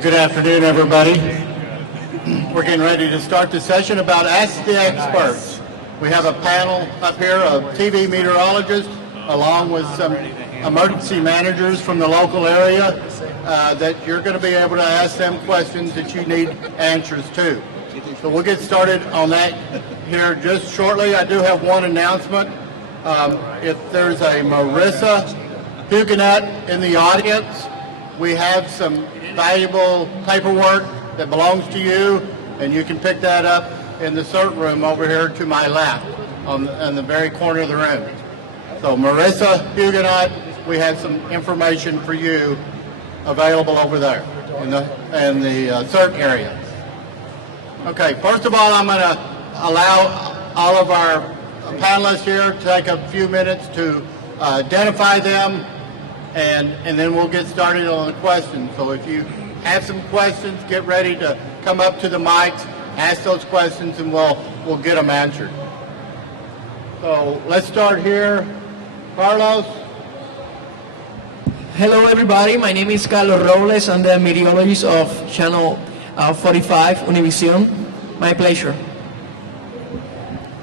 Good afternoon, everybody. We're getting ready to start the session about Ask the Experts. We have a panel up here of TV meteorologists along with some emergency managers from the local area that you're going to be able to ask them questions that you need answers to. So we'll get started on that here just shortly. I do have one announcement. If there's a Marissa Huguenot in the audience, we have some valuable paperwork that belongs to you, and you can pick that up in the cert room over here to my left in the very corner of the room. So Marissa Huguenot, we have some information for you available over there in the cert area. Okay, first of all, I'm going to allow all of our panelists here to take a few minutes to identify them, and then we'll get started on the questions. So if you have some questions, get ready to come up to the mics, ask those questions, and we'll get them answered. So let's start here. Carlos. Hello, everybody. My name is Carlos Robles. I'm the meteorologist of Channel 45 Univision. My pleasure.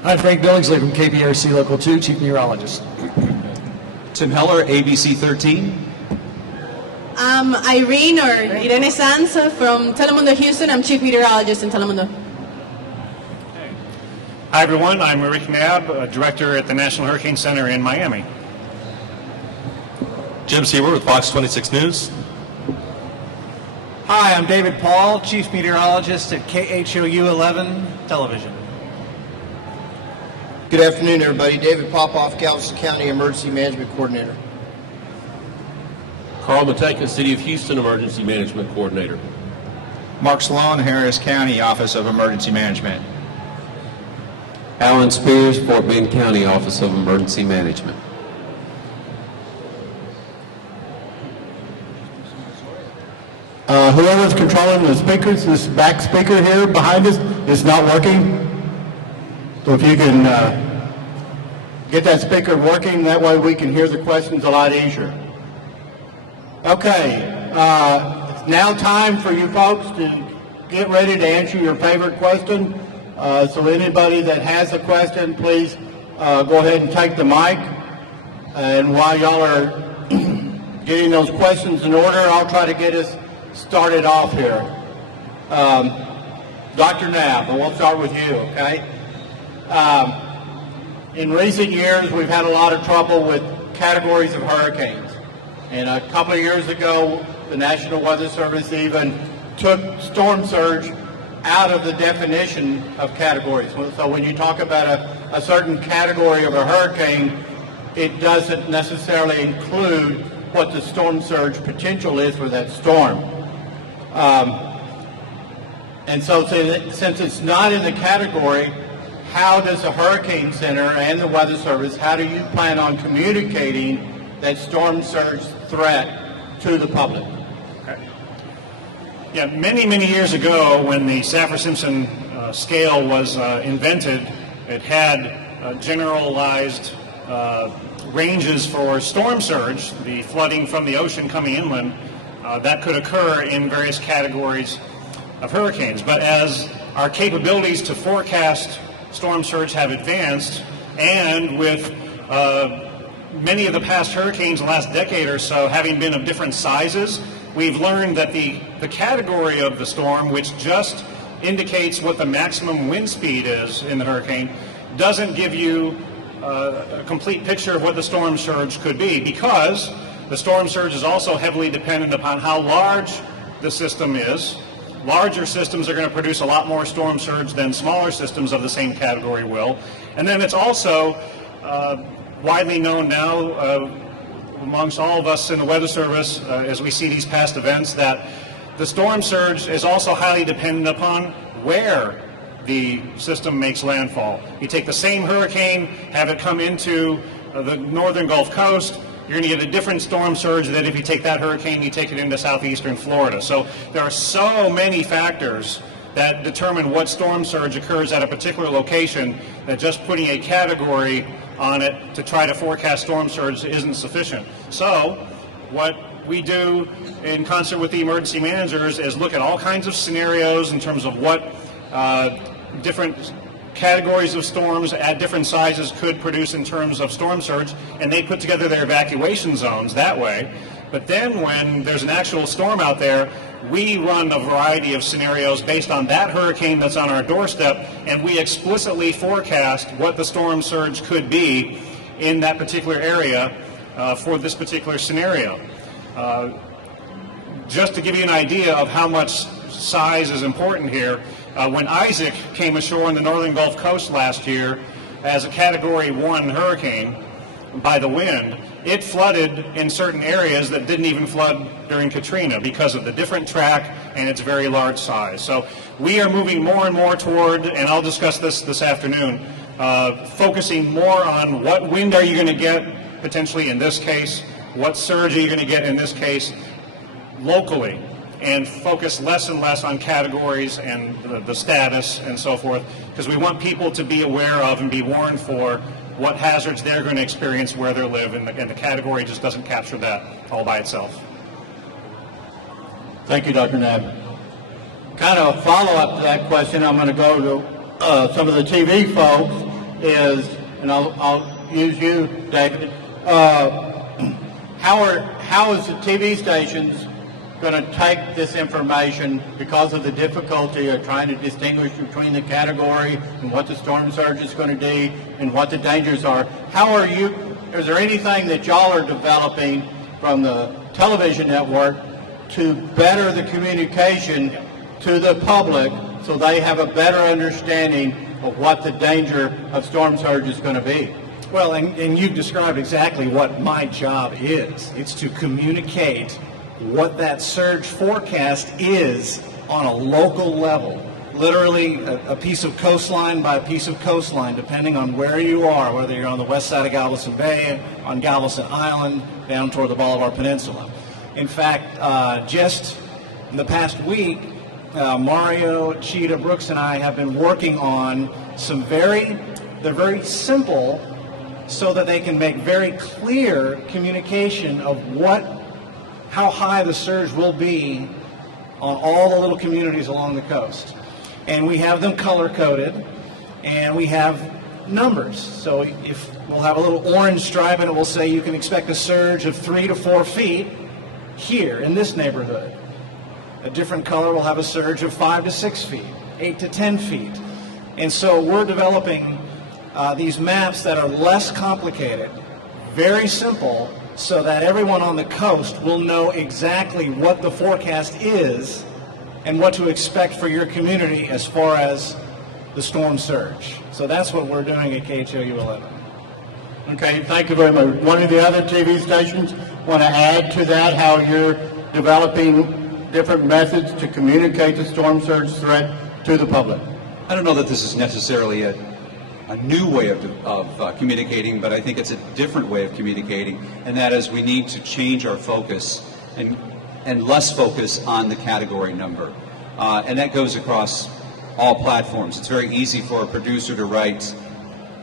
Hi, Frank Billingsley from KPRC Local 2, Chief Meteorologist. Tim Heller, ABC 13. I'm Irene Sanz from Telemundo Houston. I'm Chief Meteorologist in Telemundo. Hi, everyone. I'm Rick Knabb, Director at the National Hurricane Center in Miami. Jim Seymour with Fox 26 News. Hi, I'm David Paul, Chief Meteorologist at KHOU 11 Television. Good afternoon, everybody. David Popoff, Galveston County Emergency Management Coordinator. Carl Mateka, City of Houston Emergency Management Coordinator. Mark Sloan, Harris County Office of Emergency Management. Alan Spears, Fort Bend County Office of Emergency Management. Whoever's controlling the speakers, this back speaker here behind us is not working. So if you can get that speaker working, that way we can hear the questions a lot easier. Okay, it's now time for you folks to get ready to answer your favorite question. So anybody that has a question, please go ahead and take the mic. And while y'all are getting those questions in order, I'll try to get us started off here. Dr. Knabb, we'll start with you, okay? In recent years, we've had a lot of trouble with categories of hurricanes. And a couple of years ago, the National Weather Service even took storm surge out of the definition of categories. So when you talk about a certain category of a hurricane, it doesn't necessarily include what the storm surge potential is for that storm. And so since it's not in the category, how does the Hurricane Center and the Weather Service, how do you plan on communicating that storm surge threat to the public? Okay. Yeah, many years ago when the Saffir-Simpson scale was invented, it had generalized ranges for storm surge, the flooding from the ocean coming inland, that could occur in various categories of hurricanes. But as our capabilities to forecast storm surge have advanced, and with many of the past hurricanes in the last decade or so having been of different sizes, we've learned that the category of the storm, which just indicates what the maximum wind speed is in the hurricane, doesn't give you a complete picture of what the storm surge could be, because the storm surge is also heavily dependent upon how large the system is. Larger systems are going to produce a lot more storm surge than smaller systems of the same category will. And then it's also widely known now amongst all of us in the Weather Service, as we see these past events, that the storm surge is also highly dependent upon where the system makes landfall. You take the same hurricane, have it come into the northern Gulf Coast, you're going to get a different storm surge than if you take that hurricane, you take it into southeastern Florida. So there are so many factors that determine what storm surge occurs at a particular location that just putting a category on it to try to forecast storm surge isn't sufficient. So What we do in concert with the emergency managers is look at all kinds of scenarios in terms of what different categories of storms at different sizes could produce in terms of storm surge, and they put together their evacuation zones that way. But then when there's an actual storm out there, we run a variety of scenarios based on that hurricane that's on our doorstep, and we explicitly forecast what the storm surge could be in that particular area for this particular scenario. Just to give you an idea of how much size is important here, when Isaac came ashore in the northern Gulf Coast last year as a Category 1 hurricane by the wind, it flooded in certain areas that didn't even flood during Katrina because of the different track and its very large size. So we are moving more and more toward, and I'll discuss this afternoon, focusing more on what wind are you going to get potentially in this case, what surge are you going to get in this case locally, and focus less and less on categories and the status and so forth, because we want people to be aware of and be warned for what hazards they're going to experience where they live, and the category just doesn't capture that all by itself. Thank you, Dr. Knapp. Kind of a follow-up to that question, I'm going to go to some of the TV folks, and I'll use you, David. How is the TV stations going to take this information because of the difficulty of trying to distinguish between the category and what the storm surge is going to be and what the dangers are? Is there anything that y'all are developing from the television network to better the communication to the public so they have a better understanding of what the danger of storm surge is going to be? Well, and you've described exactly what my job is. It's to communicate what that surge forecast is on a local level. Literally a piece of coastline by a piece of coastline, depending on where you are, whether you're on the west side of Galveston Bay, on Galveston Island, down toward the Bolivar Peninsula. In fact, just in the past week, Mario, Cheetah, Brooks, and I have been working on some they're very simple, so that they can make very clear communication of how high the surge will be on all the little communities along the coast. And we have them color-coded, and we have numbers. So if we'll have a little orange stripe, and it will say you can expect a surge of 3 to 4 feet here in this neighborhood. A different color will have a surge of 5 to 6 feet, 8 to 10 feet. And so we're developing these maps that are less complicated, very simple, so that everyone on the coast will know exactly what the forecast is and what to expect for your community as far as the storm surge. So that's what we're doing at KHOU 11. Okay, thank you very much. One of the other TV stations want to add to that how you're developing different methods to communicate the storm surge threat to the public? I don't know that this is necessarily a new way of communicating, but I think it's a different way of communicating, and that is we need to change our focus and less focus on the category number. And that goes across all platforms. It's very easy for a producer to write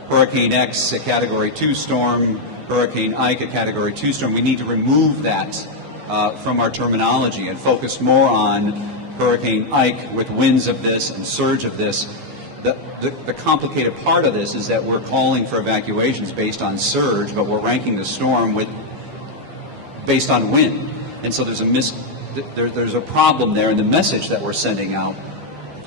Hurricane X, a Category 2 storm, Hurricane Ike, a Category 2 storm. We need to remove that from our terminology and focus more on Hurricane Ike with winds of this and surge of this. The complicated part of this is that we're calling for evacuations based on surge, but we're ranking the storm based on wind. And so there's a problem there in the message that we're sending out.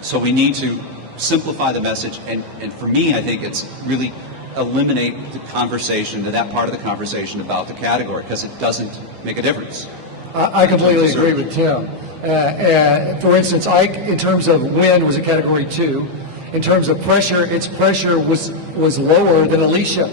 So we need to simplify the message, and for me, I think it's really eliminate the conversation, that part of the conversation about the category, because it doesn't make a difference. I completely agree with Tim. For instance, Ike, in terms of wind, was a Category 2. In terms of pressure, its pressure was lower than Alicia.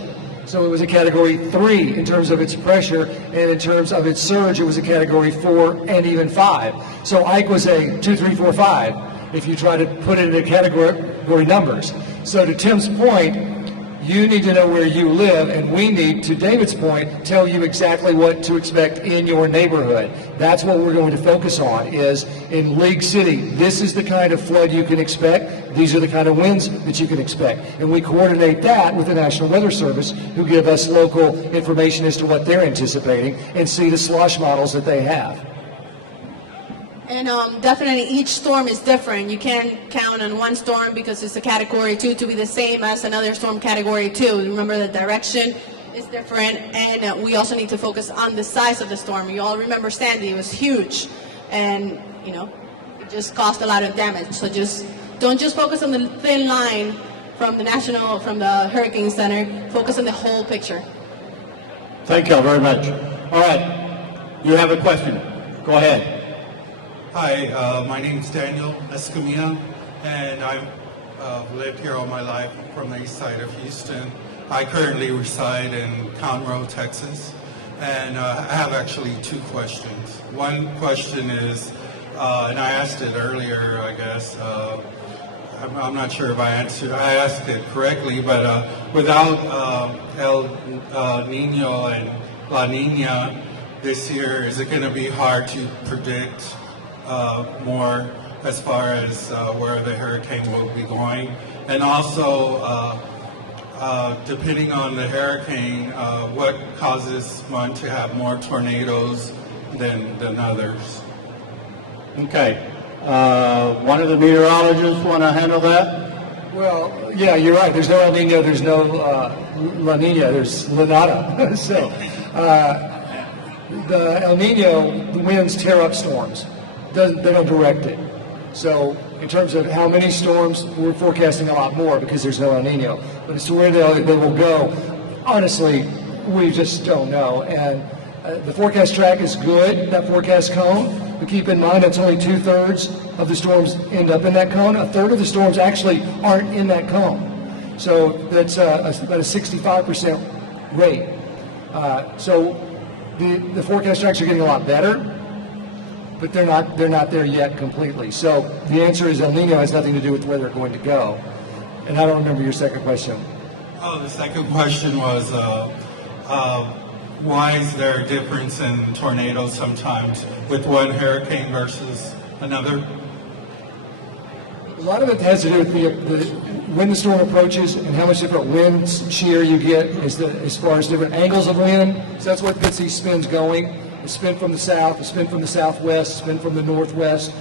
So it was a Category 3 in terms of its pressure, and in terms of its surge, it was a Category 4 and even 5. So Ike was a 2, 3, 4, 5, if you try to put it into category numbers. So to Tim's point, You need to know where you live, and we need, to David's point, tell you exactly what to expect in your neighborhood. That's what we're going to focus on, is in League City, this is the kind of flood you can expect. These are the kind of winds that you can expect. And we coordinate that with the National Weather Service, who give us local information as to what they're anticipating and see the slosh models that they have. And definitely each storm is different. You can't count on one storm because it's a Category 2 to be the same as another storm Category 2. Remember, the direction is different, and we also need to focus on the size of the storm. You all remember Sandy, it was huge, and it just caused a lot of damage. So don't just focus on the thin line from the Hurricane Center. Focus on the whole picture. Thank you all very much. All right, you have a question. Go ahead. Hi, my name is Daniel Escamilla, and I've lived here all my life from the east side of Houston. I currently reside in Conroe, Texas, and I have actually two questions. One question is, and I asked it earlier, I guess, I'm not sure if I asked it correctly, but without El Nino and La Nina this year, is it going to be hard to predict more as far as where the hurricane will be going? And also, depending on the hurricane, what causes one to have more tornadoes than others? Okay. One of the meteorologists want to handle that? Well, yeah, you're right. There's no El Nino, there's no La Nina, there's La Nada. So the El Nino, the winds tear up storms. They don't direct it. So in terms of how many storms, we're forecasting a lot more because there's no El Nino. But as to where they will go, honestly, we just don't know. And the forecast track is good, that forecast cone. But keep in mind, that's only 2/3 of the storms end up in that cone. 1/3 of the storms actually aren't in that cone. So that's about a 65% rate. So the forecast tracks are getting a lot better, but they're not there yet completely. So the answer is El Nino has nothing to do with where they're going to go. And I don't remember your second question. Oh, the second question was, why is there a difference in tornadoes sometimes with one hurricane versus another? A lot of it has to do with when the storm approaches and how much different wind shear you get as far as different angles of wind. So that's what gets these spins going. A spin from the south, a spin from the southwest, a spin from the northwest.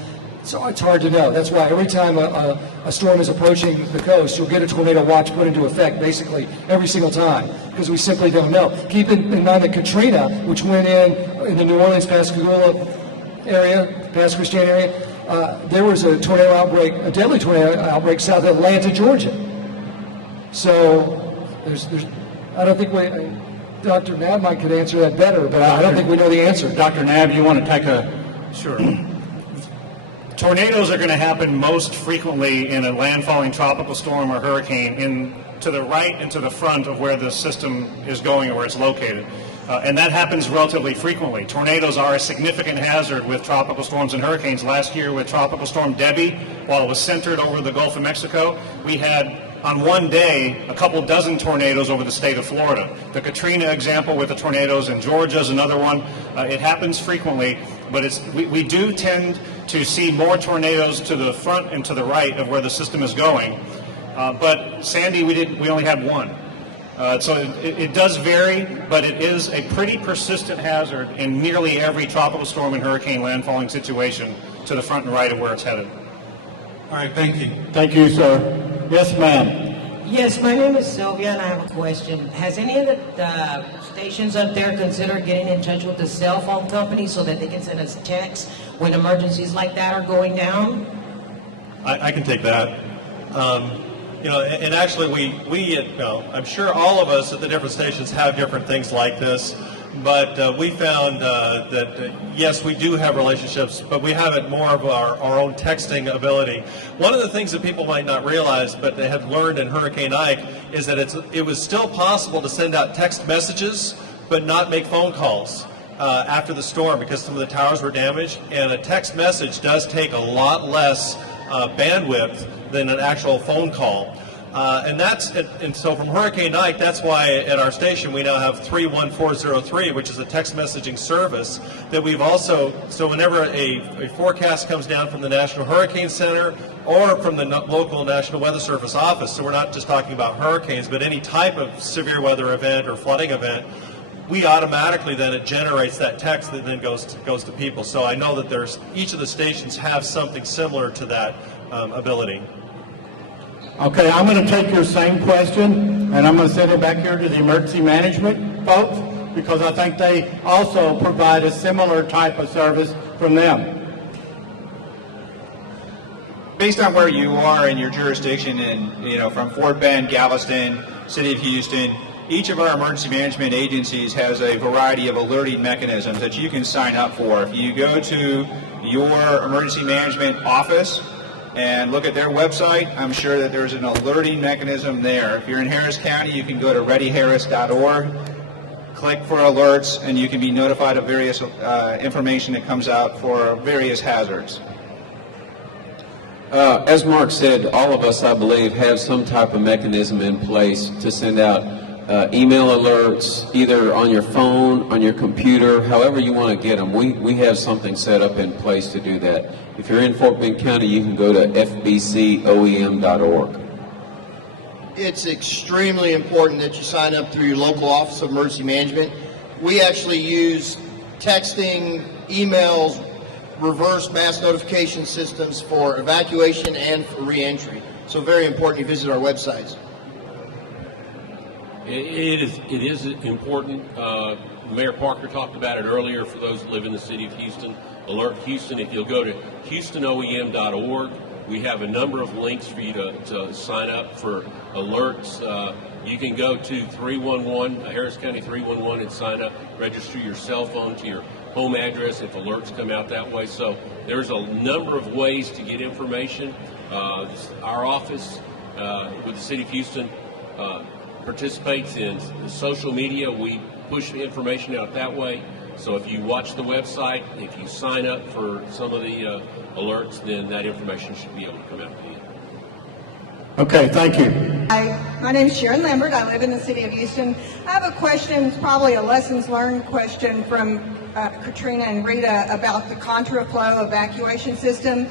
So it's hard to know. That's why every time a storm is approaching the coast, you'll get a tornado watch put into effect basically every single time, because we simply don't know. Keep in mind that Katrina, which went in the New Orleans, Pascagoula area, Pass Christian area, there was a tornado outbreak, a deadly tornado outbreak south of Atlanta, Georgia. So I don't think Dr. Nab could answer that better, but I don't think we know the answer. Dr. Nab, you want to take a... Sure. Tornadoes are going to happen most frequently in a landfalling tropical storm or hurricane to the right and to the front of where the system is going or where it's located. And that happens relatively frequently. Tornadoes are a significant hazard with tropical storms and hurricanes. Last year with Tropical Storm Debbie, while it was centered over the Gulf of Mexico, we had on one day a couple dozen tornadoes over the state of Florida. The Katrina example with the tornadoes in Georgia is another one. It happens frequently, but we do tend to see more tornadoes to the front and to the right of where the system is going. But Sandy, we only had one. So it does vary, but it is a pretty persistent hazard in nearly every tropical storm and hurricane landfalling situation to the front and right of where it's headed. All right, thank you. Thank you, sir. Yes, ma'am. Yes, my name is Sylvia, and I have a question. Has any of the stations up there considered getting in touch with the cell phone company so that they can send us texts when emergencies like that are going down? I can take that. And actually I'm sure all of us at the different stations have different things like this, but we found that yes, we do have relationships, but we have it more of our own texting ability. One of the things that people might not realize, but they have learned in Hurricane Ike, is that it was still possible to send out text messages, but not make phone calls after the storm because some of the towers were damaged, and a text message does take a lot less bandwidth than an actual phone call. And so from Hurricane Ike, that's why at our station we now have 31403, which is a text messaging service that we've also, so whenever a forecast comes down from the National Hurricane Center or from the local National Weather Service office, so we're not just talking about hurricanes, but any type of severe weather event or flooding event, we automatically then, it generates that text that then goes to people. So I know that each of the stations have something similar to that ability. Okay, I'm going to take your same question, and I'm going to send it back here to the emergency management folks, because I think they also provide a similar type of service from them. Based on where you are in your jurisdiction, and from Fort Bend, Galveston, City of Houston, each of our emergency management agencies has a variety of alerting mechanisms that you can sign up for. If you go to your emergency management office and look at their website, I'm sure that there's an alerting mechanism there. If you're in Harris County, you can go to readyharris.org, click for alerts, and you can be notified of various information that comes out for various hazards. As Mark said, all of us, I believe, have some type of mechanism in place to send out email alerts, either on your phone, on your computer, however you want to get them. We have something set up in place to do that. If you're in Fort Bend County, you can go to fbcoem.org. It's extremely important that you sign up through your local Office of Emergency Management. We actually use texting, emails, reverse mass notification systems for evacuation and for reentry. So very important you visit our websites. It is important. Mayor Parker talked about it earlier for those who live in the city of Houston. Alert Houston, if you'll go to houstonoem.org, we have a number of links for you to sign up for alerts. You can go to 311, Harris County 311, and sign up, register your cell phone to your home address if alerts come out that way. So there's a number of ways to get information. Our office with the city of Houston participates in social media. We push the information out that way. So if you watch the website, if you sign up for some of the alerts, then that information should be able to come out to you. Okay, thank you. Hi, my name is Sharon Lambert. I live in the city of Houston. I have a question, probably a lessons learned question from Katrina and Rita about the contraflow evacuation system.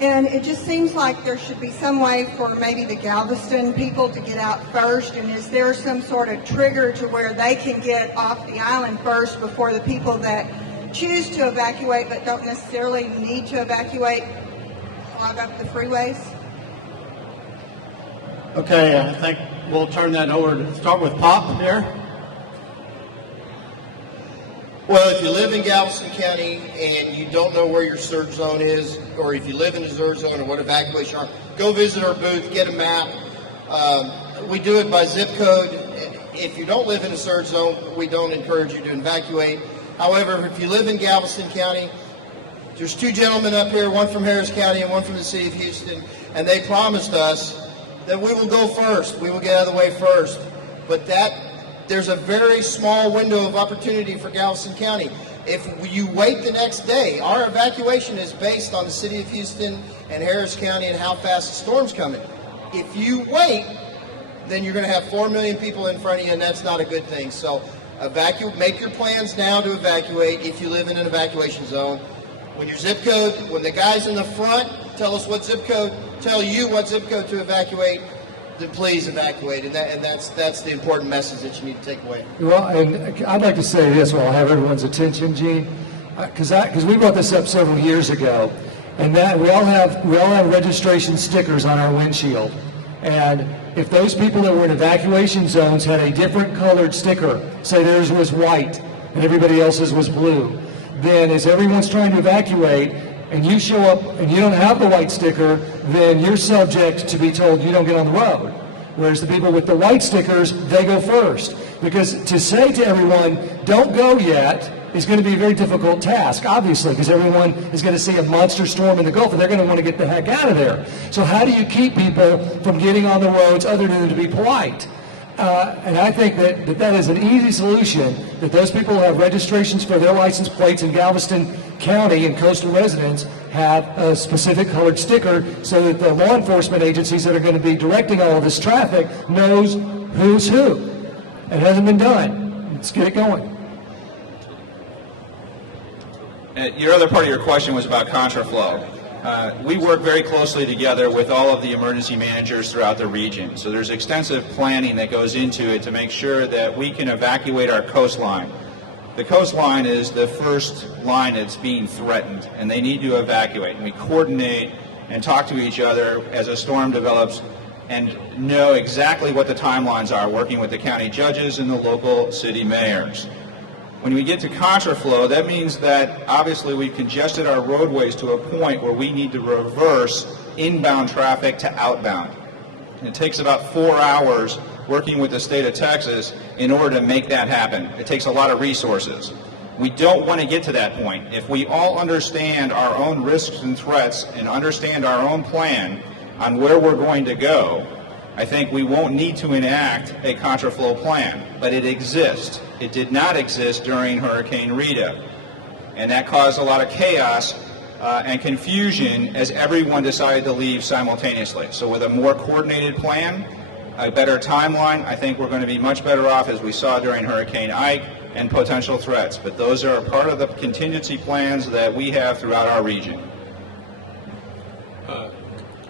And it just seems like there should be some way for maybe the Galveston people to get out first. And is there some sort of trigger to where they can get off the island first before the people that choose to evacuate but don't necessarily need to evacuate clog up the freeways? Okay, I think we'll turn that over to start with Pop here. Well, if you live in Galveston County and you don't know where your surge zone is, or if you live in a surge zone or what evacuation are, go visit our booth, get a map. We do it by zip code. If you don't live in a surge zone, we don't encourage you to evacuate. However, if you live in Galveston County, there's two gentlemen up here, one from Harris County and one from the city of Houston, and they promised us that we will go first. We will get out of the way first. But there's a very small window of opportunity for Galveston County. If you wait the next day, our evacuation is based on the city of Houston and Harris County and how fast the storm's coming. If you wait, then you're going to have 4 million people in front of you, and that's not a good thing. So make your plans now to evacuate if you live in an evacuation zone. When your zip code, when the guys in the front tell us what zip code, tell you what zip code to evacuate, then please evacuate, and that's the important message that you need to take away. Well, and I'd like to say this while I have everyone's attention, Gene, because we brought this up several years ago, and that we all have registration stickers on our windshield, and if those people that were in evacuation zones had a different colored sticker, say theirs was white and everybody else's was blue, then as everyone's trying to evacuate, and you show up and you don't have the white sticker, then you're subject to be told you don't get on the road. Whereas the people with the white stickers, they go first. Because to say to everyone, don't go yet, is going to be a very difficult task, obviously, because everyone is going to see a monster storm in the Gulf and they're going to want to get the heck out of there. So how do you keep people from getting on the roads other than to be polite? And I think that is an easy solution, that those people who have registrations for their license plates in Galveston County and coastal residents have a specific colored sticker so that the law enforcement agencies that are going to be directing all of this traffic knows who's who. It hasn't been done. Let's get it going. Your other part of your question was about contraflow. We work very closely together with all of the emergency managers throughout the region. So there's extensive planning that goes into it to make sure that we can evacuate our coastline. The coastline is the first line that's being threatened, and they need to evacuate. And we coordinate and talk to each other as a storm develops and know exactly what the timelines are, working with the county judges and the local city mayors. When we get to contraflow, that means that obviously we've congested our roadways to a point where we need to reverse inbound traffic to outbound. And it takes about 4 hours working with the state of Texas in order to make that happen. It takes a lot of resources. We don't want to get to that point. If we all understand our own risks and threats and understand our own plan on where we're going to go, I think we won't need to enact a contraflow plan, but it exists. It did not exist during Hurricane Rita, and that caused a lot of chaos and confusion as everyone decided to leave simultaneously. So with a more coordinated plan, a better timeline, I think we're going to be much better off, as we saw during Hurricane Ike, and potential threats. But those are part of the contingency plans that we have throughout our region.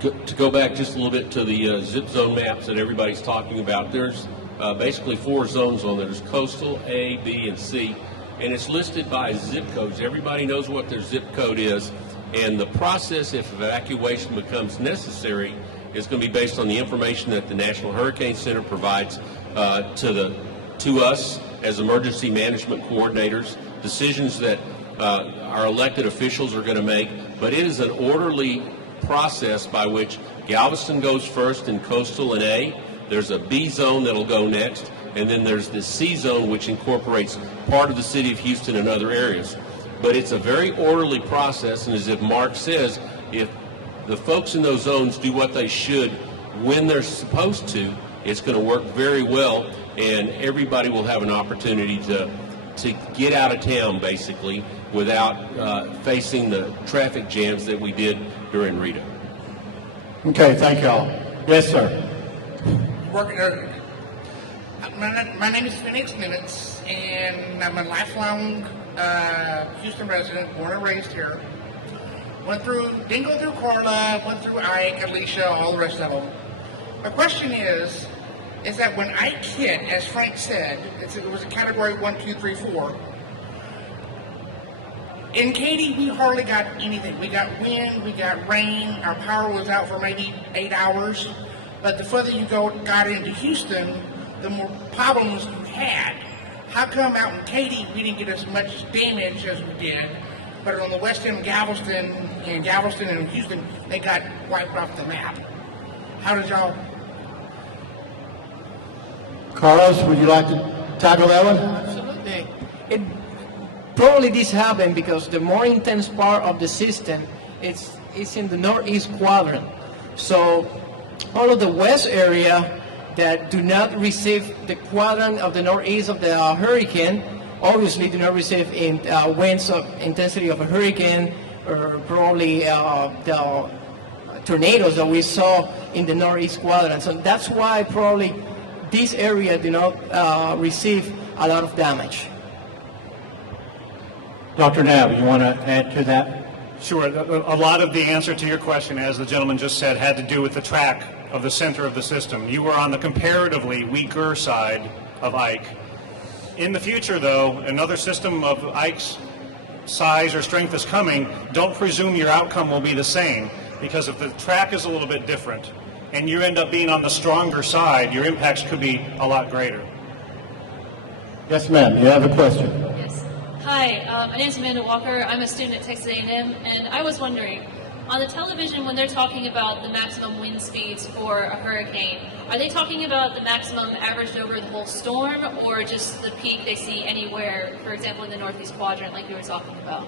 To go back just a little bit to the zip zone maps that everybody's talking about, there's basically 4 zones on there. There's coastal, A, B, and C, and it's listed by zip codes. Everybody knows what their zip code is, and the process, if evacuation becomes necessary, is going to be based on the information that the National Hurricane Center provides to us as emergency management coordinators, decisions that our elected officials are going to make, but it is an orderly process by which Galveston goes first in coastal and A. There's a B zone that'll go next, and then there's the C zone, which incorporates part of the city of Houston and other areas. But it's a very orderly process, and as if Mark says, if the folks in those zones do what they should when they're supposed to, it's going to work very well, and everybody will have an opportunity to get out of town, basically, without facing the traffic jams that we did during Rita. Okay, thank you all. Yes, sir. My name is Phoenix Nimitz, and I'm a lifelong Houston resident, born and raised here. Didn't go through Carla, went through Ike, Alicia, all the rest of them. My question is that when Ike hit, as Frank said, it was a category 1, 2, 3, 4. In Katy, we hardly got anything. We got wind, we got rain, our power was out for maybe 8 hours. But the further you got into Houston, the more problems you had. How come out in Katy we didn't get as much damage as we did, but on the west end of Galveston and Houston, they got wiped off the map? How did y'all? Carlos, would you like to tackle that one? Absolutely. Probably this happened because the more intense part of the system is in the northeast quadrant. So all of the west area that do not receive the quadrant of the northeast of the hurricane obviously do not receive winds of intensity of a hurricane or probably the tornadoes that we saw in the northeast quadrant. So that's why probably this area do not receive a lot of damage. Dr. Knapp, you want to add to that? Sure. A lot of the answer to your question, as the gentleman just said, had to do with the track of the center of the system. You were on the comparatively weaker side of Ike. In the future, though, another system of Ike's size or strength is coming. Don't presume your outcome will be the same, because if the track is a little bit different and you end up being on the stronger side, your impacts could be a lot greater. Yes, ma'am. You have a question. Yes. Hi, my name is Amanda Walker. I'm a student at Texas A&M, and I was wondering, on the television, when they're talking about the maximum wind speeds for a hurricane, are they talking about the maximum averaged over the whole storm, or just the peak they see anywhere, for example, in the northeast quadrant, like we were talking about?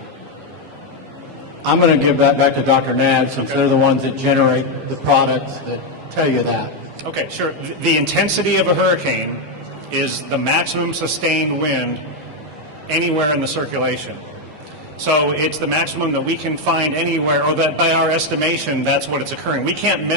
I'm going to give that back to Dr. Knapp, since they're the ones that generate the products that tell you that. Okay, sure. The intensity of a hurricane is the maximum sustained wind anywhere in the circulation. So it's the maximum that we can find anywhere, or that by our estimation, that's what it's occurring. We can't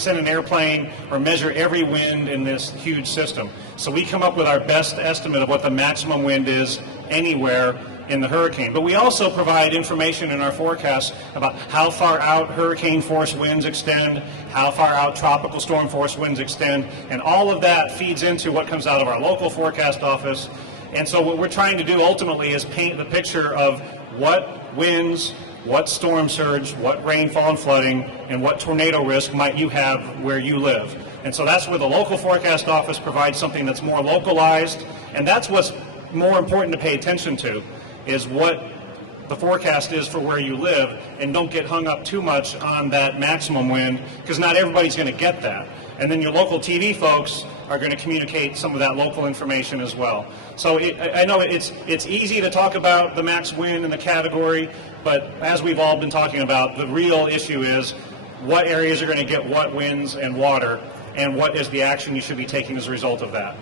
send an airplane or measure every wind in this huge system. So we come up with our best estimate of what the maximum wind is anywhere in the hurricane. But we also provide information in our forecasts about how far out hurricane force winds extend, how far out tropical storm force winds extend, and all of that feeds into what comes out of our local forecast office. And so what we're trying to do ultimately is paint the picture of what winds, what storm surge, what rainfall and flooding, and what tornado risk might you have where you live. And so that's where the local forecast office provides something that's more localized, and that's what's more important to pay attention to, is what the forecast is for where you live, and don't get hung up too much on that maximum wind, because not everybody's going to get that. And then your local TV folks are going to communicate some of that local information as well. So I know it's easy to talk about the max wind and the category, but as we've all been talking about, the real issue is what areas are going to get what winds and water, and what is the action you should be taking as a result of that.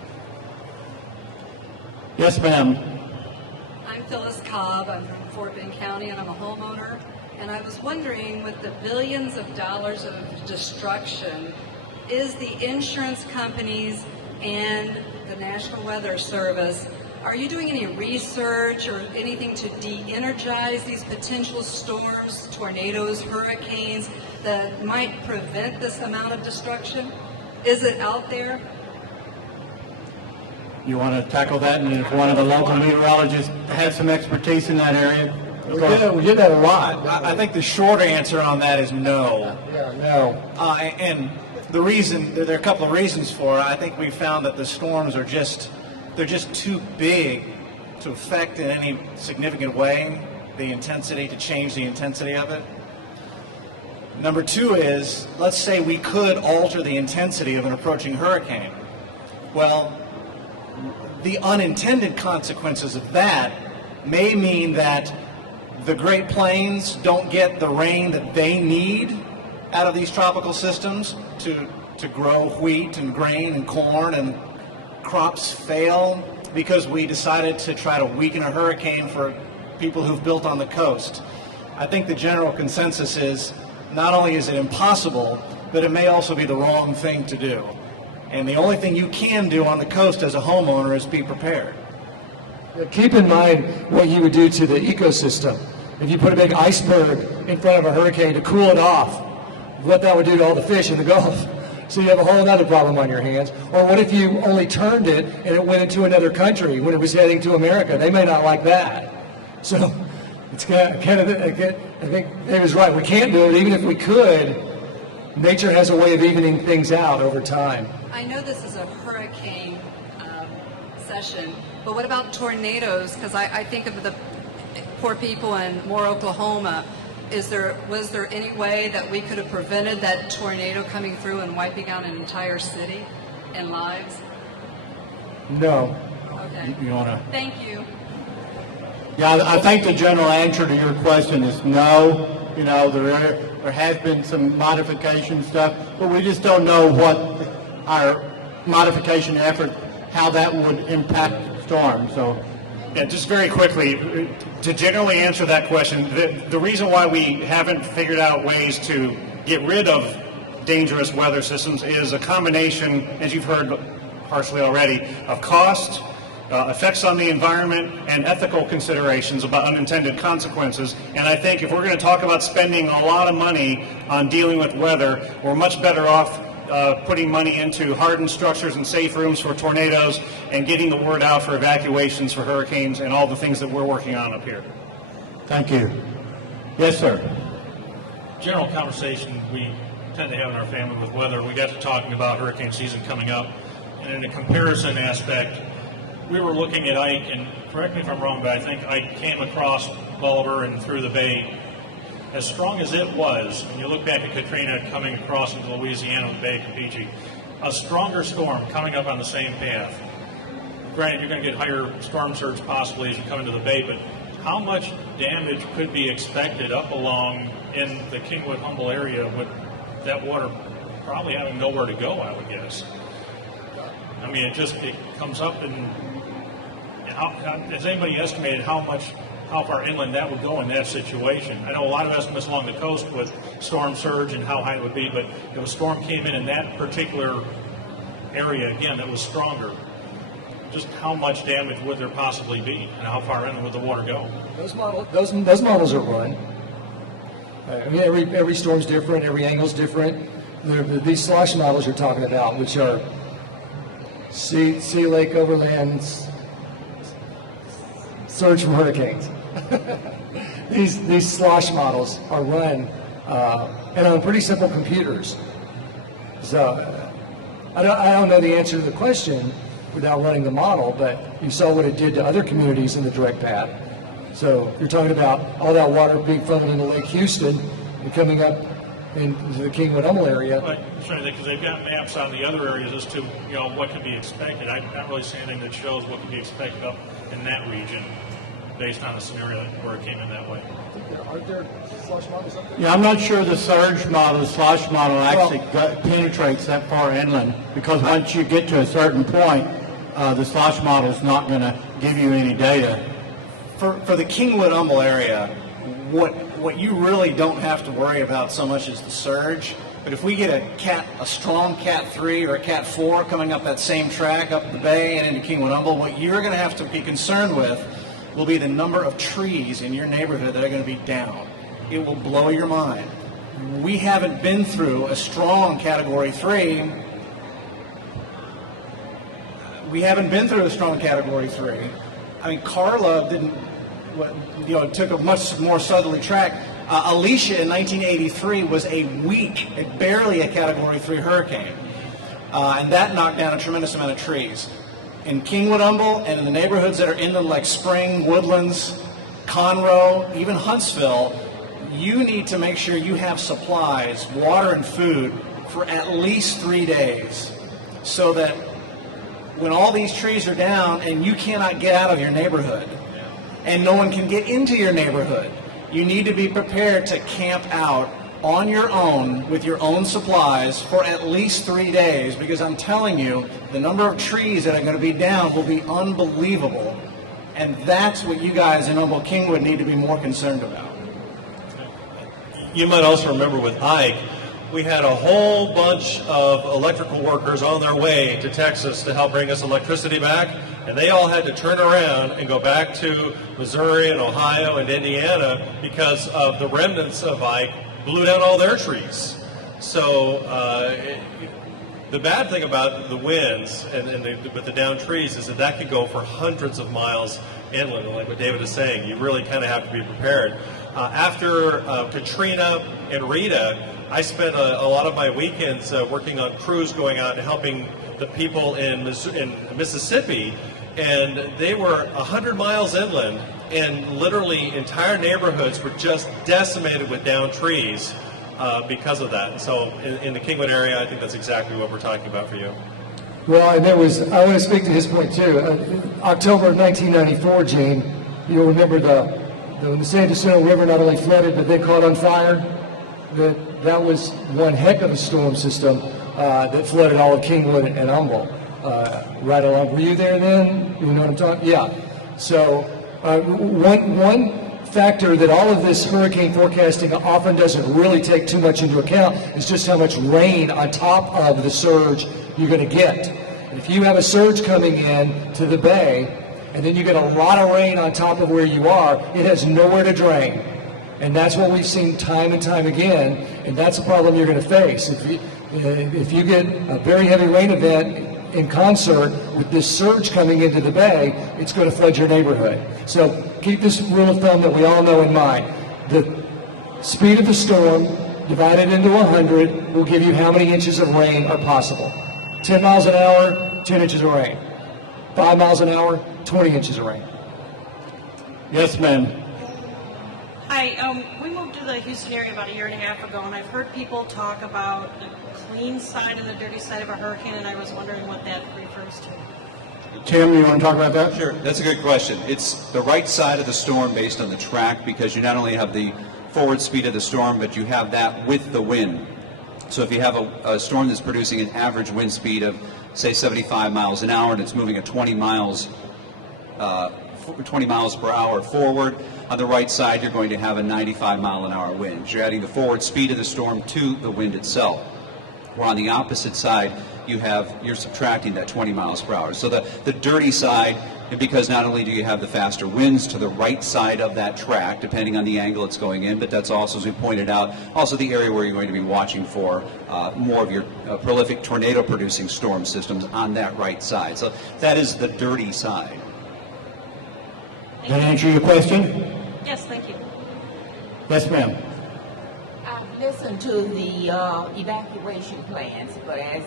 Yes, ma'am. I'm Phyllis Cobb. I'm from Fort Bend County, and I'm a homeowner. And I was wondering, with the billions of dollars of destruction, is the insurance companies and the National Weather Service, are you doing any research or anything to de-energize these potential storms, tornadoes, hurricanes that might prevent this amount of destruction? Is it out there? You want to tackle that, and if one of the local meteorologists has some expertise in that area? We did that a lot. I think the short answer on that is no. Yeah, no. And the reason, there are a couple of reasons for it. I think we found that the storms are they're just too big to affect in any significant way the intensity, to change the intensity of it. Number two is, let's say we could alter the intensity of an approaching hurricane. Well, the unintended consequences of that may mean that the Great Plains don't get the rain that they need out of these tropical systems to grow wheat and grain and corn, and crops fail because we decided to try to weaken a hurricane for people who've built on the coast. I think the general consensus is not only is it impossible, but it may also be the wrong thing to do. And the only thing you can do on the coast as a homeowner is be prepared. Keep in mind what you would do to the ecosystem. If you put a big iceberg in front of a hurricane to cool it off, what that would do to all the fish in the Gulf. So you have a whole other problem on your hands. Or what if you only turned it and it went into another country when it was heading to America? They may not like that. So it's kind of I think David's right. We can't do it. Even if we could, nature has a way of evening things out over time. I know this is a hurricane session, but what about tornadoes? Because I think of the poor people in Moore, Oklahoma. Was there any way that we could have prevented that tornado coming through and wiping out an entire city and lives? No. Okay. You want to? Thank you. Yeah, I think the general answer to your question is no. You know, there has been some modification stuff, but we just don't know what our modification effort, how that would impact the storm. So. Yeah, just very quickly, to generally answer that question, the reason why we haven't figured out ways to get rid of dangerous weather systems is a combination, as you've heard partially already, of cost, effects on the environment, and ethical considerations about unintended consequences. And I think if we're going to talk about spending a lot of money on dealing with weather, we're much better off putting money into hardened structures and safe rooms for tornadoes, and getting the word out for evacuations for hurricanes and all the things that we're working on up here. Thank you. Yes, sir. General conversation we tend to have in our family with weather. We got to talking about hurricane season coming up, and in a comparison aspect, we were looking at Ike, and correct me if I'm wrong, but I think Ike came across Bolivar and through the bay. As strong as it was, when you look back at Katrina coming across into Louisiana with Bay Campeche, a stronger storm coming up on the same path. Granted, you're going to get higher storm surge possibly as you come into the bay, but how much damage could be expected up along in the Kingwood-Humble area with that water probably having nowhere to go, I would guess. I mean, it comes up and has anybody estimated how far inland that would go in that situation? I know a lot of estimates along the coast with storm surge and how high it would be, but if a storm came in that particular area, again, that was stronger, just how much damage would there possibly be, and how far inland would the water go? Those models are run. I mean, every storm's different, every angle's different. These slosh models you're talking about, which are sea, lake, overlands, surge from hurricanes. These slosh models are run and on pretty simple computers. So I don't know the answer to the question without running the model, but you saw what it did to other communities in the direct path. So you're talking about all that water being funneled into Lake Houston and coming up into the Kingwood-Hummel area. Because they've got maps on the other areas as to what can be expected. I'm not really seeing anything that shows what can be expected up in that region based on the scenario where it came in that way. Aren't there slosh models up there? Yeah, I'm not sure the surge model, the slosh model actually penetrates that far inland, because once you get to a certain point, the slosh model is not going to give you any data. For the Kingwood-Hummel area, what you really don't have to worry about so much is the surge. But if we get a strong Cat 3 or a Cat 4 coming up that same track up the bay and into Kingwood-Hummel, what you're going to have to be concerned with will be the number of trees in your neighborhood that are going to be down. It will blow your mind. We haven't been through a strong Category 3. We haven't been through a strong Category 3. I mean, Carla took a much more southerly track. Alicia in 1983 was barely a Category 3 hurricane. And that knocked down a tremendous amount of trees. In Kingwood-Hummel and in the neighborhoods that are inland like Spring, Woodlands, Conroe, even Huntsville, you need to make sure you have supplies, water and food, for at least 3 days, so that when all these trees are down and you cannot get out of your neighborhood and no one can get into your neighborhood, you need to be prepared to camp out on your own with your own supplies for at least 3 days, because I'm telling you, the number of trees that are going to be down will be unbelievable. And that's what you guys in Humboldt-Kingwood need to be more concerned about. You might also remember with Ike, we had a whole bunch of electrical workers on their way to Texas to help bring us electricity back, and they all had to turn around and go back to Missouri and Ohio and Indiana because of the remnants of Ike blew down all their trees. So the bad thing about the winds with the down trees is that could go for hundreds of miles inland. And like what David is saying, you really kind of have to be prepared. After Katrina and Rita, I spent a lot of my weekends working on crews going out and helping the people in Mississippi, and they were 100 miles inland, and literally entire neighborhoods were just decimated with downed trees because of that. And so in the Kingwood area, I think that's exactly what we're talking about for you. Well, and I want to speak to his point too. October of 1994, Gene, you'll remember when the San Jacinto River not only flooded, but they caught on fire. That was one heck of a storm system that flooded all of Kingwood and Humboldt right along. Were you there then? You know what I'm talking? Yeah. So one factor that all of this hurricane forecasting often doesn't really take too much into account is just how much rain on top of the surge you're going to get. And if you have a surge coming in to the bay, and then you get a lot of rain on top of where you are, it has nowhere to drain. And that's what we've seen time and time again, and that's a problem you're going to face. If you get a very heavy rain event in concert with this surge coming into the bay, it's going to flood your neighborhood. So keep this rule of thumb that we all know in mind. The speed of the storm divided into 100 will give you how many inches of rain are possible. 10 miles an hour, 10 inches of rain. 5 miles an hour, 20 inches of rain. Yes, ma'am. Hi, we moved to the Houston area about 1.5 years ago, and I've heard people talk about the clean side and the dirty side of a hurricane, and I was wondering what that refers to. Tim, you want to talk about that? Sure, that's a good question. It's the right side of the storm based on the track, because you not only have the forward speed of the storm, but you have that with the wind. So if you have a storm that's producing an average wind speed of, say, 75 miles an hour, and it's moving at 20 miles per hour forward, on the right side you're going to have a 95 mile an hour wind. You're adding the forward speed of the storm to the wind itself. Where on the opposite side, you're subtracting that 20 miles per hour. So the dirty side, because not only do you have the faster winds to the right side of that track, depending on the angle it's going in, but that's also, as we pointed out, also the area where you're going to be watching for more of your prolific tornado-producing storm systems on that right side. So that is the dirty side. Does that answer your question? Yes, thank you. Yes, ma'am. I've listened to the evacuation plans, but as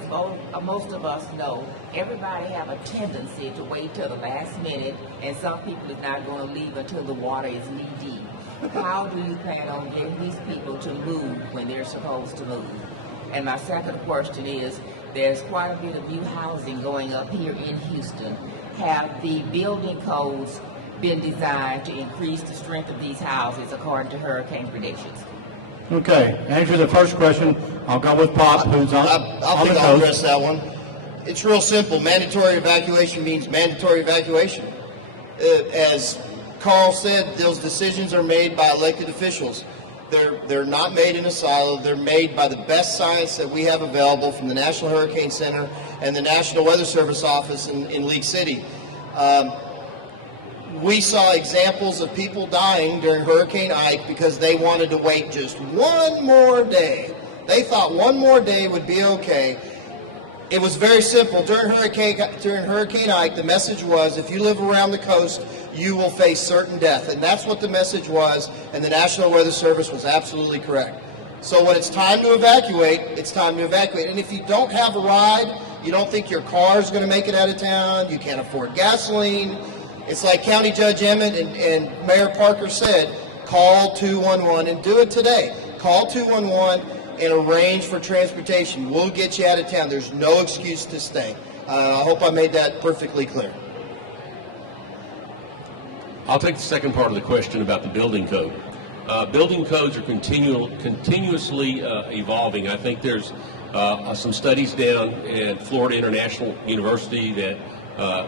most of us know, everybody have a tendency to wait till the last minute, and some people is not going to leave until the water is knee deep. How do you plan on getting these people to move when they're supposed to move? And my second question is, there's quite a bit of new housing going up here in Houston. Have the building codes been designed to increase the strength of these houses according to hurricane predictions? Okay, answer the first question. I'll go with Pop, who's on I'll the address coast. that one. It's real simple. Mandatory evacuation means mandatory evacuation. As Carl said, those decisions are made by elected officials. They're not made in a silo. They're made by the best science that we have available from the National Hurricane Center and the National Weather Service office in League City. We saw examples of people dying during Hurricane Ike because they wanted to wait just one more day. They thought one more day would be okay. It was very simple. During Hurricane Ike, the message was, if you live around the coast, you will face certain death. And that's what the message was, and the National Weather Service was absolutely correct. So when it's time to evacuate, it's time to evacuate. And if you don't have a ride, you don't think your car is going to make it out of town, you can't afford gasoline, it's like County Judge Emmett and Mayor Parker said, call 211 and do it today. Call 211 and arrange for transportation. We'll get you out of town. There's no excuse to stay. I hope I made that perfectly clear. I'll take the second part of the question about the building code. Building codes are continuously evolving. I think there's some studies down at Florida International University that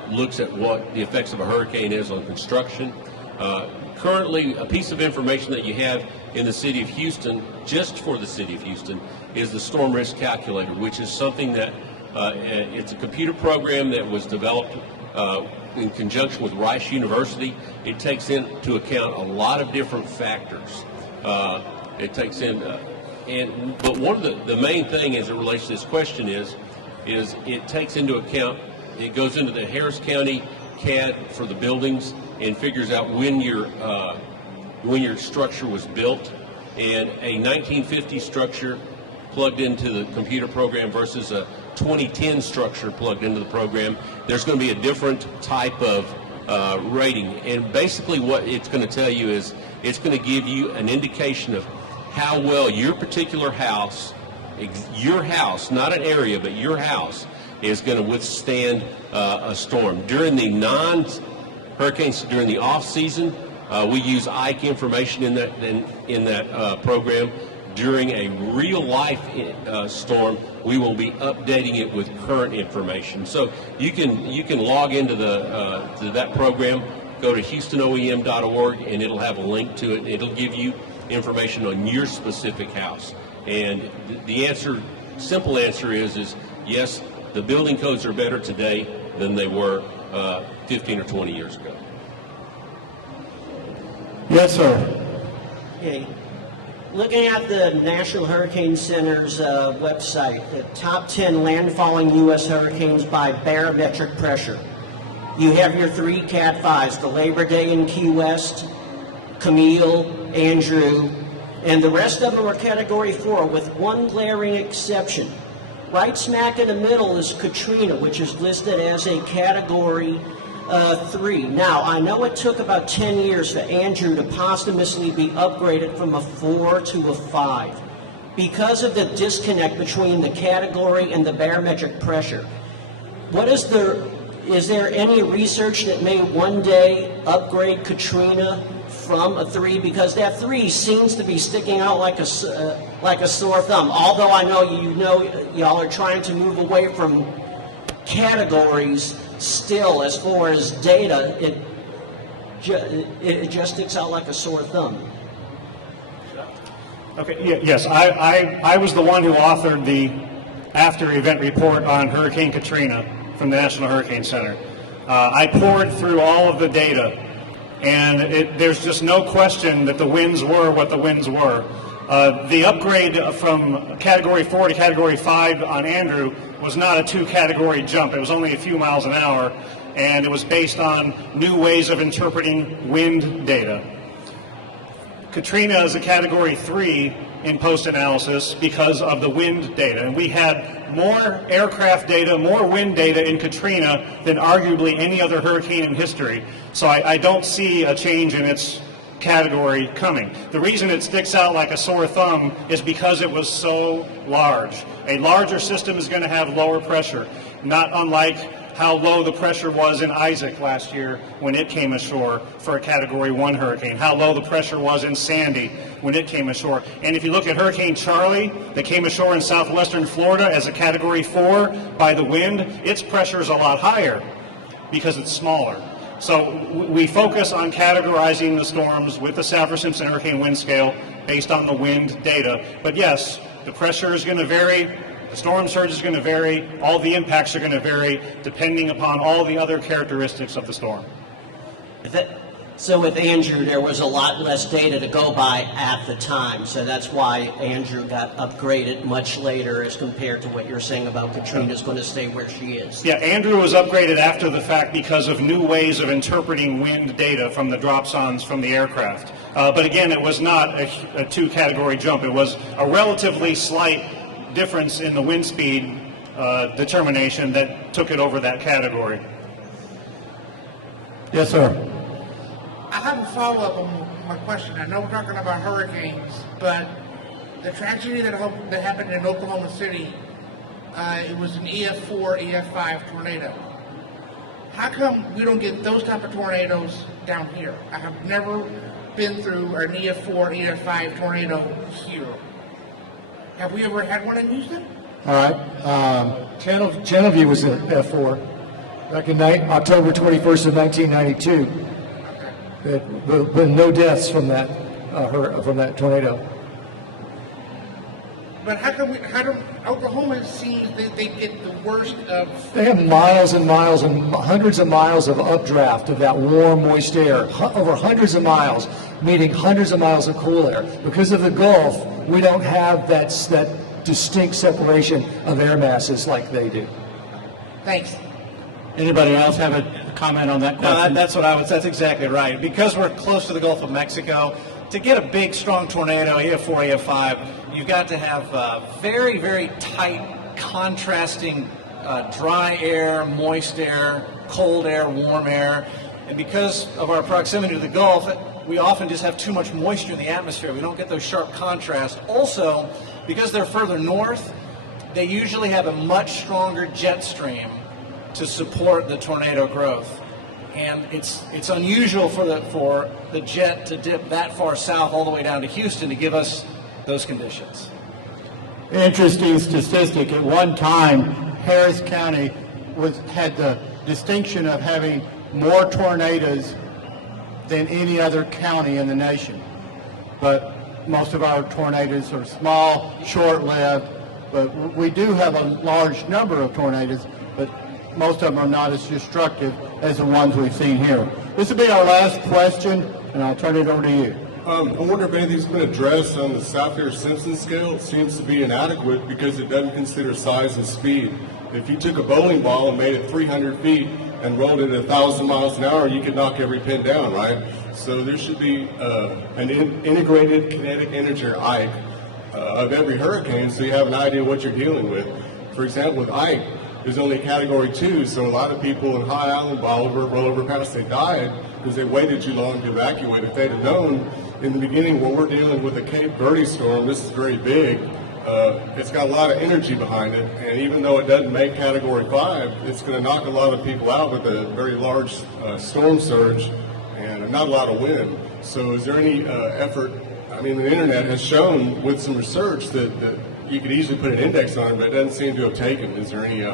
looks at what the effects of a hurricane is on construction. Currently, a piece of information that you have in the city of Houston, just for the city of Houston, is the storm risk calculator, which is something that it's a computer program that was developed in conjunction with Rice University. It takes into account a lot of different factors. It takes in, but one of the main thing as it relates to this question is it takes into account. It goes into the Harris County CAD for the buildings and figures out when your structure was built. And a 1950 structure plugged into the computer program versus a 2010 structure plugged into the program, there's going to be a different type of rating. And basically what it's going to tell you is it's going to give you an indication of how well your particular house, not an area, but your house, is going to withstand a storm. During the non-hurricanes, during the off-season, we use Ike information in that program. During a real-life storm, we will be updating it with current information. So you can log into to that program, go to HoustonOEM.org, and it'll have a link to it. It'll give you information on your specific house. And the simple answer is yes. The building codes are better today than they were 15 or 20 years ago. Yes, sir. Okay. Looking at the National Hurricane Center's website, the top 10 landfalling U.S. hurricanes by barometric pressure. You have your 3 Cat 5s, the Labor Day in Key West, Camille, Andrew, and the rest of them are Category 4 with one glaring exception. Right smack in the middle is Katrina, which is listed as a Category 3. Now, I know it took about 10 years for Andrew to posthumously be upgraded from a 4 to a 5. Because of the disconnect between the category and the barometric pressure, is there any research that may one day upgrade Katrina from a 3? Because that 3 seems to be sticking out like a sore thumb. Although I know y'all are trying to move away from categories, still, as far as data, it just sticks out like a sore thumb. Okay, yes, I was the one who authored the after-event report on Hurricane Katrina from the National Hurricane Center. I poured through all of the data, and there's just no question that the winds were what the winds were. The upgrade from Category 4 to Category 5 on Andrew was not a 2-category jump. It was only a few miles an hour, and it was based on new ways of interpreting wind data. Katrina is a Category 3 in post-analysis because of the wind data. And we had more aircraft data, more wind data in Katrina than arguably any other hurricane in history. So I don't see a change in its category coming. The reason it sticks out like a sore thumb is because it was so large. A larger system is going to have lower pressure, not unlike how low the pressure was in Isaac last year when it came ashore for a Category 1 hurricane, how low the pressure was in Sandy when it came ashore. And if you look at Hurricane Charlie that came ashore in southwestern Florida as a Category 4 by the wind, its pressure is a lot higher because it's smaller. So we focus on categorizing the storms with the Saffir-Simpson hurricane wind scale based on the wind data. But yes, the pressure is going to vary. The storm surge is going to vary. All the impacts are going to vary depending upon all the other characteristics of the storm. So with Andrew, there was a lot less data to go by at the time. So that's why Andrew got upgraded much later as compared to what you're saying about Katrina's going to stay where she is. Yeah, Andrew was upgraded after the fact because of new ways of interpreting wind data from the dropsondes from the aircraft. But again, it was not a 2-category jump. It was a relatively slight difference in the wind speed determination that took it over that category. Yes, sir. I have a follow-up on my question. I know we're talking about hurricanes, but the tragedy that happened in Oklahoma City, it was an EF4, EF5 tornado. How come we don't get those type of tornadoes down here? I have never been through an EF4, EF5 tornado here. Have we ever had one in Houston? All right. Channelview was in F4 back in October 21st of 1992. But no deaths from that tornado. But how come Oklahoma seems that they get the worst of? They have miles and miles and hundreds of miles of updraft of that warm, moist air, over hundreds of miles, meeting hundreds of miles of cool air. Because of the Gulf, we don't have that distinct separation of air masses like they do. Thanks. Anybody else have a comment on that question? No, that's exactly right. Because we're close to the Gulf of Mexico, to get a big, strong tornado, EF4, EF5, you've got to have very, very tight, contrasting dry air, moist air, cold air, warm air. And because of our proximity to the Gulf, we often just have too much moisture in the atmosphere. We don't get those sharp contrasts. Also, because they're further north, they usually have a much stronger jet stream to support the tornado growth. And it's unusual for the jet to dip that far south all the way down to Houston to give us those conditions. Interesting statistic. At one time, Harris County had the distinction of having more tornadoes than any other county in the nation. But most of our tornadoes are small, short-lived, but we do have a large number of tornadoes, but most of them are not as destructive as the ones we've seen here. This will be our last question, and I'll turn it over to you. I wonder if anything's been addressed on the Saffir-Simpson scale. It seems to be inadequate because it doesn't consider size and speed. If you took a bowling ball and made it 300 feet and rolled it at 1,000 miles an hour, you could knock every pin down, right? So there should be an integrated kinetic energy, or Ike, of every hurricane, so you have an idea what you're dealing with. For example, with Ike, there's only a Category 2, so a lot of people in High Island, rollover pass, they died because they waited too long to evacuate. If they'd have known in the beginning when we're dealing with a Cape Verde storm, this is very big, it's got a lot of energy behind it, and even though it doesn't make Category 5, it's going to knock a lot of people out with a very large storm surge and not a lot of wind. So is there any effort? I mean, the internet has shown with some research that you could easily put an index on it, but it doesn't seem to have taken. Is there any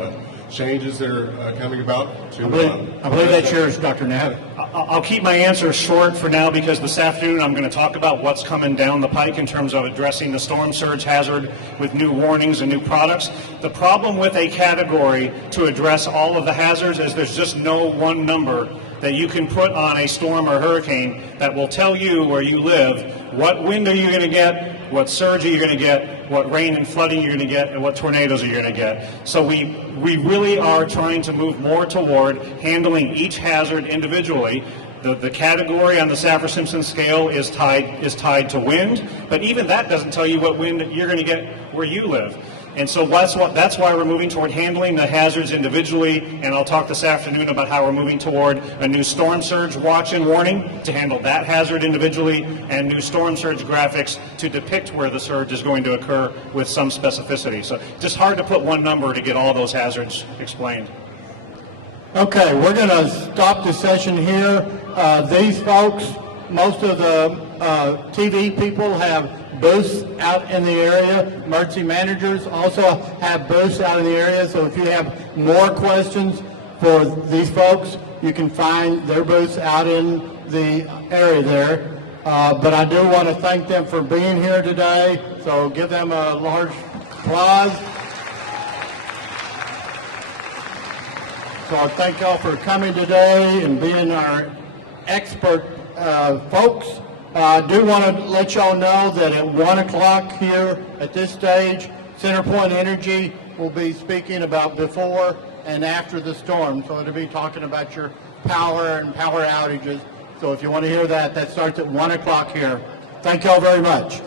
changes that are coming about? To, I believe that's yours, Dr. Hafele. I'll keep my answer short for now because this afternoon I'm going to talk about what's coming down the pike in terms of addressing the storm surge hazard with new warnings and new products. The problem with a category to address all of the hazards is there's just no one number that you can put on a storm or hurricane that will tell you where you live what wind are you going to get, what surge are you going to get, what rain and flooding you're going to get, and what tornadoes are you going to get. So we really are trying to move more toward handling each hazard individually. The category on the Saffir-Simpson scale is tied to wind, but even that doesn't tell you what wind you're going to get where you live. And so that's why we're moving toward handling the hazards individually, and I'll talk this afternoon about how we're moving toward a new storm surge watch and warning to handle that hazard individually, and new storm surge graphics to depict where the surge is going to occur with some specificity. So just hard to put one number to get all those hazards explained. Okay, we're going to stop the session here. These folks, most of the TV people have booths out in the area. Emergency managers also have booths out in the area. So if you have more questions for these folks, you can find their booths out in the area there. But I do want to thank them for being here today. So give them a large applause. So I thank y'all for coming today and being our expert folks. I do want to let y'all know that at 1 o'clock here at this stage, CenterPoint Energy will be speaking about before and after the storm. So it'll be talking about your power and power outages. So if you want to hear that, that starts at 1 o'clock here. Thank y'all very much.